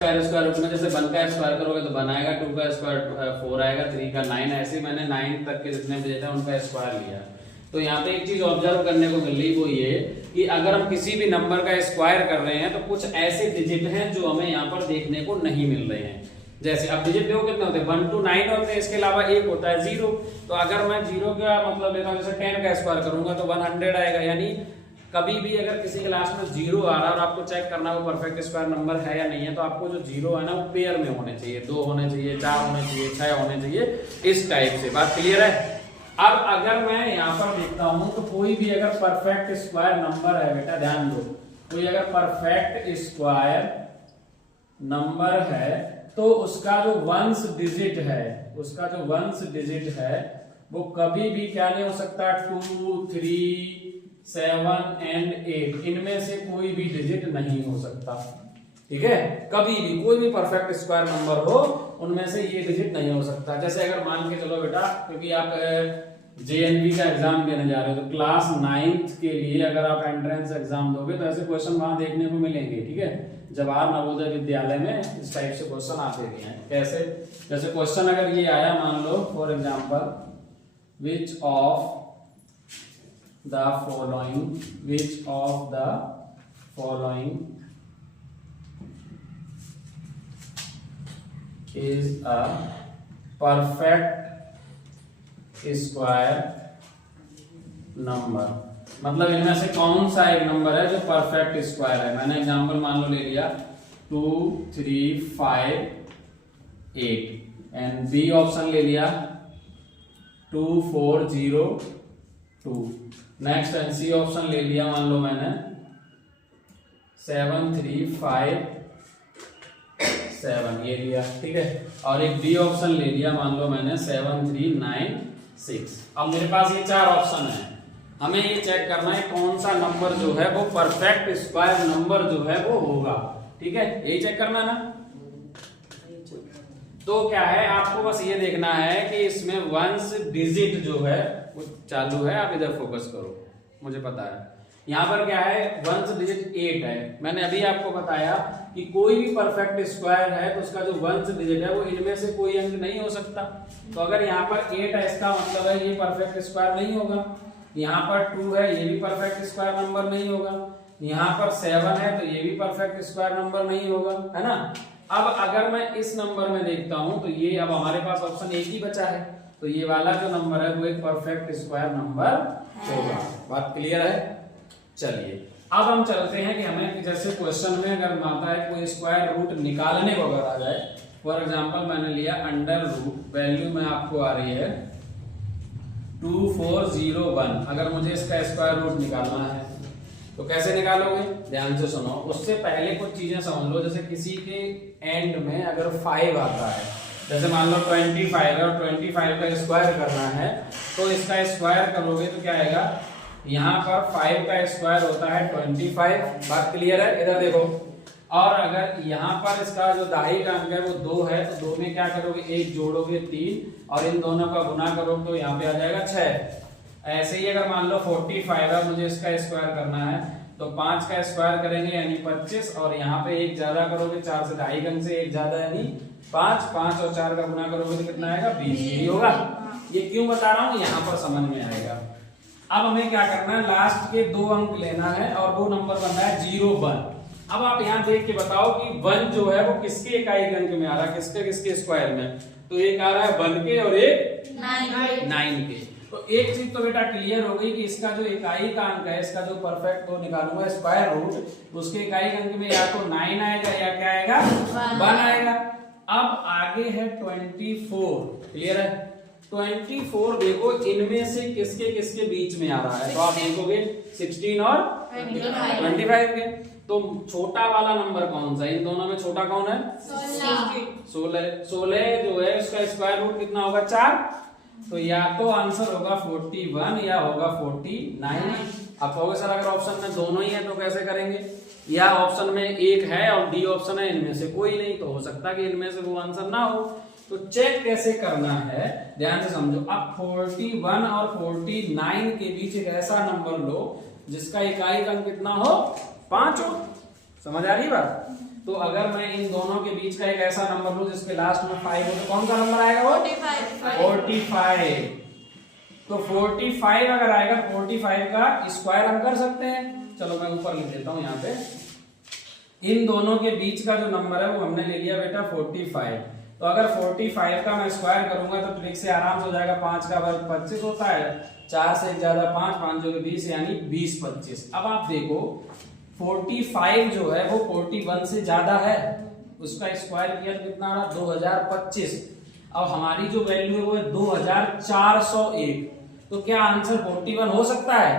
Square root में जैसे 1 का स्क्वायर करोगे तो 1 आएगा, 2 का स्क्वायर 4 आएगा, 3 का 9, ऐसे मैंने 9 तक के जितने डिजिट है उनका स्क्वायर लिया। तो यहाँ पे एक चीज ऑब्जर्व करने को मिल रही वो ये कि अगर हम किसी भी नंबर का स्क्वायर कर रहे हैं तो कुछ ऐसे डिजिट हैं जो हमें यहाँ पर देखने को नहीं मिल रहे हैं। जैसे अब डिजिट देखो कितने होते हैं, 1 to 9 होते हैं, इसके अलावा एक होता है 0। तो अगर मैं 0 का मतलब लेता हूँ, जैसे 10 का स्क्वायर करूंगा तो 100 आएगा। यानी कभी भी अगर किसी क्लास में 0 आ रहा है और आपको चेक करना वो परफेक्ट स्क्वायर नंबर है या नहीं है, तो आपको जो 0 है ना वो पेयर में होने चाहिए, 2 होने चाहिए, 4 होने चाहिए, 6 होने चाहिए, इस टाइप से। बात क्लियर है? अब अगर मैं यहाँ पर देखता हूँ तो कोई भी अगर परफेक्ट स्क्वायर नंबर है, बेटा ध्यान दो, कोई अगर परफेक्ट स्क्वायर नंबर है तो उसका जो वंश डिजिट है, उसका जो वंश डिजिट है वो कभी भी क्या नहीं हो सकता, 2, 3, 7 एंड 8 इनमें से कोई भी डिजिट नहीं हो सकता। ठीक है, कभी भी कोई भी परफेक्ट स्क्वायर नंबर हो उनमें से ये डिजिट नहीं हो सकता। जैसे अगर मान के चलो बेटा, क्योंकि आप JNV का एग्जाम देने जा रहे हो तो क्लास 9th के लिए अगर आप एंट्रेंस एग्जाम दोगे तो ऐसे क्वेश्चन वहां देखने को मिलेंगे। ठीक है, जवाहर नवोदय विद्यालय में इस टाइप से क्वेश्चन आते भी हैं। कैसे? जैसे क्वेश्चन अगर ये आया, मान लो for example, which of the following is a perfect square number, मतलब इनमें से कौन सा एक नंबर है जो परफेक्ट स्क्वायर है। मैंने एग्जांपल मान लो ले लिया 2, 3, 5, 8 एंड बी ऑप्शन ले लिया 2, 4, 0, 2। नेक्स्ट एंड सी ऑप्शन ले लिया मान लो मैंने 7, 3, 5, 7 ये लिया। ठीक है, और एक बी ऑप्शन ले लिया मान लो मैंने 7, 3, 9, 6। अब मेरे पास ये 4 ऑप्शन है, हमें ये चेक करना है कौन सा नंबर जो है वो परफेक्ट स्क्वायर नंबर जो है वो होगा। ठीक है, यही चेक करना ना। तो क्या है, आपको बस ये देखना है कि इसमें वंश डिजिट जो है वो चालू है। आप इधर फोकस करो, मुझे पता है यहाँ पर क्या है, वंश डिजिट 8 है। मैंने अभी आपको बताया कि कोई भी परफेक्ट स्क्वायर है तो उसका जो वंश डिजिट है वो इनमें से कोई अंक नहीं हो सकता। तो अगर यहाँ पर 8 है इसका मतलब है ये परफेक्ट स्क्वायर नहीं होगा। यहाँ पर 2 है, ये भी परफेक्ट स्क्वायर नंबर नहीं होगा। यहाँ पर 7 है तो ये भी परफेक्ट स्क्वायर नंबर नहीं होगा, है ना। अब अगर मैं इस नंबर में देखता हूं तो ये अब हमारे पास ऑप्शन एक ही बचा है, तो ये वाला जो नंबर है वो एक परफेक्ट स्क्वायर नंबर होगा। बात क्लियर है? चलिए अब हम चलते हैं कि हमें जैसे क्वेश्चन में अगर माता है कोई स्क्वायर रूट निकालने को अगर आ जाए, फॉर एग्जांपल मैंने लिया अंडर रूट, वैल्यू में आपको आ रही है 2401। अगर मुझे इसका स्क्वायर रूट निकालना है तो कैसे निकालोगे, ध्यान से सुनो। उससे पहले कुछ चीजें समझ लो। जैसे किसी के एंड में अगर 5 आता है, जैसे मान लो 25 है और 25 का स्क्वायर करना है तो इसका स्क्वायर करोगे तो क्या आएगा, यहाँ पर 5 का स्क्वायर होता है 25। बात क्लियर है? इधर देखो। और अगर यहाँ पर इसका जो दाहिने का अंक है वो 2 है तो 2 में क्या करोगे, 1 जोड़ोगे 3 और इन दोनों का गुना करोगे तो यहाँ पे आ जाएगा 6। ऐसे ही अगर मान लो 45 है, मुझे इसका स्क्वायर करना है तो 5 का स्क्वायर करेंगे यानी 25 और यहाँ पे 1 ज्यादा करोगे, 4 से ढाई अंक से 1 ज्यादा यानी 5 और 4 का गुना करोगे तो कितना आएगा, 20 ही होगा। ये क्यों बता रहा हूँ, यहाँ पर समझ में आएगा। अब हमें क्या करना है, लास्ट के 2 अंक लेना है और वो नंबर बनना है 0, 1। अब आप यहाँ देख के बताओ कि 1 जो है वो किसके इकाई अंक में आ रहा है, किसके स्क्वायर में। तो एक आ रहा है 1 के और एक 9 के। तो एक चीज तो बेटा क्लियर हो गई कि इसका जो इकाई का अंक है, इसका जो परफेक्ट को निकालूंगा स्क्वायर रूट, उसके इकाई अंक में या तो 9 आएगा या क्या आएगा, 1 आएगा। अब आगे है 24। क्लियर है? 24 देखो इनमें से किसके बीच में आ रहा है, तो आप देखोगे 16 और 25 के। तो छोटा वाला नंबर कौन सा, इन दोनों में छोटा कौन है, 16 जो है उसका स्क्वायर रूट कितना होगा, 4। तो या तो आंसर होगा 41 या होगा 49। अब कहोगे सर अगर ऑप्शन में दोनों ही है तो कैसे करेंगे, या ऑप्शन में एक है और डी ऑप्शन है, इनमें से कोई नहीं, तो हो सकता है कि इनमें से वो आंसर ना हो। तो चेक कैसे करना है, ध्यान से समझो। अब 41 और 49 के बीच एक ऐसा नंबर लो जिसका इकाई अंक कितना हो, 5 हो। समझ आ रही बात? तो अगर मैं इन दोनों के बीच का एक ऐसा नंबर लूं जिसके लास्ट में 5 हो, तो कौन सा नंबर आएगा वो? 45। तो 45 अगर आएगा, 45 का स्क्वायर हम कर सकते हैं। चलो मैं ऊपर लिख देता हूं यहाँ पे। इन दोनों के बीच का जो नंबर है वो हमने ले लिया बेटा 45। तो अगर 45 का मैं स्क्वायर करूंगा तो ट्रिक से आराम से हो जाएगा। 5 का वर्ग 25 होता है, 4 से ज्यादा 5, 5 जो 20 यानी 20 25। अब आप देखो 45 जो है वो 41 से ज्यादा है, उसका स्क्वायर किया तो कितना आ रहा? 2025। अब हमारी जो वैल्यू है वो है 2401। तो क्या आंसर 41 हो सकता है?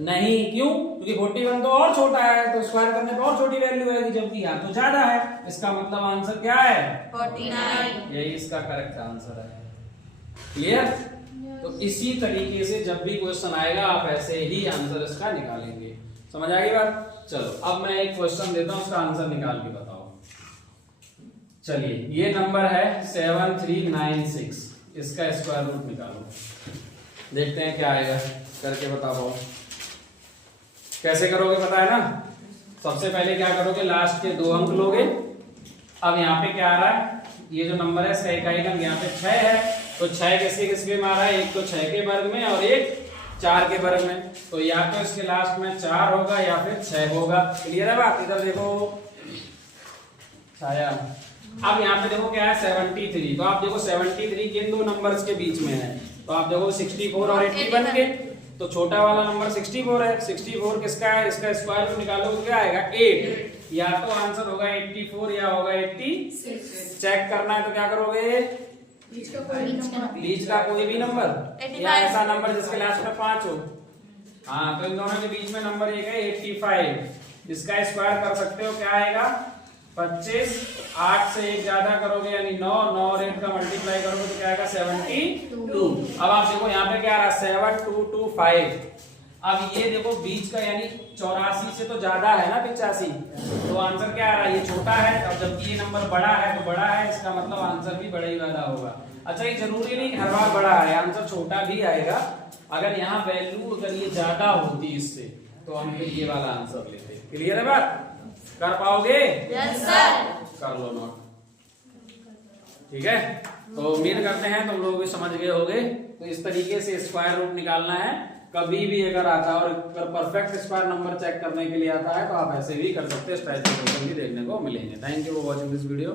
नहीं। क्यों? क्योंकि 41 तो और छोटा है, तो स्क्वायर करने पे और छोटी वैल्यू आएगी, जबकि यहाँ तो ज्यादा है। इसका मतलब आंसर क्या है? 49। यही इसका करेक्ट आंसर है। क्लियर? तो इसी तरीके से जब भी क्वेश्चन आएगा आप ऐसे ही आंसर इसका निकालेंगे। समझ आ गई बात? चलो अब मैं एक क्वेश्चन देता हूं, उसका आंसर निकाल के बताओ। चलिए ये नंबर है 7396, इसका स्क्वायर रूट निकालो। देखते हैं क्या आएगा, करके बताओ। कैसे करोगे पता है ना? सबसे पहले क्या करोगे, लास्ट के 2 अंक लोगे। अब यहाँ पे क्या आ रहा है, ये जो नंबर है इसका इकाई अंक यहाँ पे 6 है, तो 6 किसके किसके में आ रहा है? एक तो 6 के वर्ग में और एक 4 के वर्ग में। तो या तो इसके लास्ट में 4 होगा या फिर 6 होगा। क्लियर है बात? इधर देखो छाया। अब यहाँ पे देखो क्या है 73। तो आप देखो 73 किन दो नंबर्स के बीच में है? तो आप देखो 64 और 81 के। तो छोटा वाला नंबर 64 है। 64 किसका है? इसका स्क्वायर रूट निकालो तो क्या आएगा? 8। या तो आंसर होगा 84 या होगा 86। चेक करना है तो क्या करोगे? बीच का कोई भी नंबर या ऐसा नंबर जिसके लास्ट में 5 हो। हाँ, तो इन दोनों के बीच में नंबर एक है 85। इसका स्क्वायर कर सकते हो, क्या आएगा? 25। 8 से 1 ज्यादा करोगे यानी 9, 9 और 8 का मल्टीप्लाई करोगे तो क्या आएगा? 72। अब आप देखो यहाँ पे क्या आ रहा है? 7225। अब ये देखो बीच का यानी 84 से तो ज्यादा है ना 85, तो आंसर क्या आ रहा है? ये छोटा है। अब जबकि ये नंबर बड़ा है तो बड़ा है, इसका मतलब आंसर भी बड़ा ही वाला होगा। अच्छा, ये जरूरी नहीं हर बार बड़ा है, आंसर छोटा भी आएगा। अगर यहाँ वैल्यू अगर ये ज्यादा होती इससे तो हम ये वाला आंसर लेते। क्लियर है बात? कर पाओगे? Yes sir. कर लो नोट। ठीक है, तो उम्मीद करते हैं तुम लोग भी समझ गए होगे। तो इस तरीके से स्क्वायर रूट निकालना है। कभी भी अगर आता है और अगर परफेक्ट स्क्वायर नंबर चेक करने के लिए आता है तो आप ऐसे भी कर सकते हैं। स्ट्रैटेजी भी देखने को मिलेंगे। Thank you for watching this video.